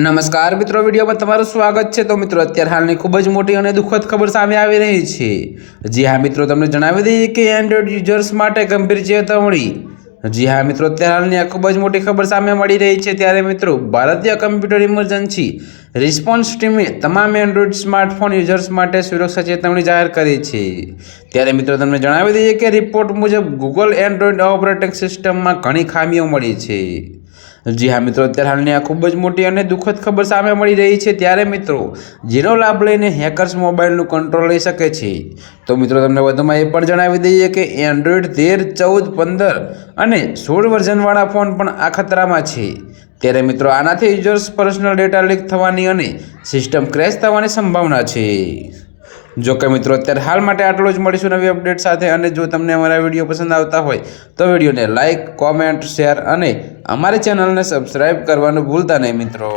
નમસ્કાર મિત્રો, વિડીયોમાં તમારું સ્વાગત છે। તો મિત્રો, અત્યારે હાલની ખૂબ જ મોટી અને દુઃખદ ખબર સામે આવી રહી છે। જી હા મિત્રો, તમને જણાવી દઈએ કે એન્ડ્રોઇડ યુઝર્સ માટે ગંભીર ચેતવણી। જી હા મિત્રો, અત્યારે હાલની આ ખૂબ જ મોટી ખબર સામે મળી રહી છે। ત્યારે મિત્રો, ભારતીય કમ્પ્યુટર ઇમરજન્સી રિસ્પોન્સ ટીમે તમામ એન્ડ્રોઇડ સ્માર્ટફોન યુઝર્સ માટે સુરક્ષા ચેતવણી જાહેર કરી છે। ત્યારે મિત્રો, તમને જણાવી દઈએ કે રિપોર્ટ મુજબ ગૂગલ એન્ડ્રોઇડ ઓપરેટિંગ સિસ્ટમમાં ઘણી ખામીઓ મળી છે। જી હા મિત્રો, અત્યારે હાલની આ ખૂબ જ મોટી અને દુઃખદ ખબર સામે મળી રહી છે। ત્યારે મિત્રો, જેનો લાભ લઈને હેકર્સ મોબાઈલનું કંટ્રોલ લઈ શકે છે। તો મિત્રો, તમને વધુમાં એ પણ જણાવી દઈએ કે એન્ડ્રોઇડ 13, 14, 15 અને 16 વર્ઝનવાળા ફોન પણ આ ખતરામાં છે। ત્યારે મિત્રો, આનાથી યુઝર્સ પર્સનલ ડેટા લીક થવાની અને સિસ્ટમ ક્રેશ થવાની સંભાવના છે। જો કે મિત્રો, અત્યારે હાલ માટે આટલું જ। મળીશું નવી અપડેટ સાથે। અને જો તમને અમારા વિડીયો પસંદ આવતા હોય તો વિડીયોને લાઇક, કોમેન્ટ, શેર અને અમારી ચેનલને સબસ્ક્રાઈબ કરવાનું ભૂલતા નહીં મિત્રો।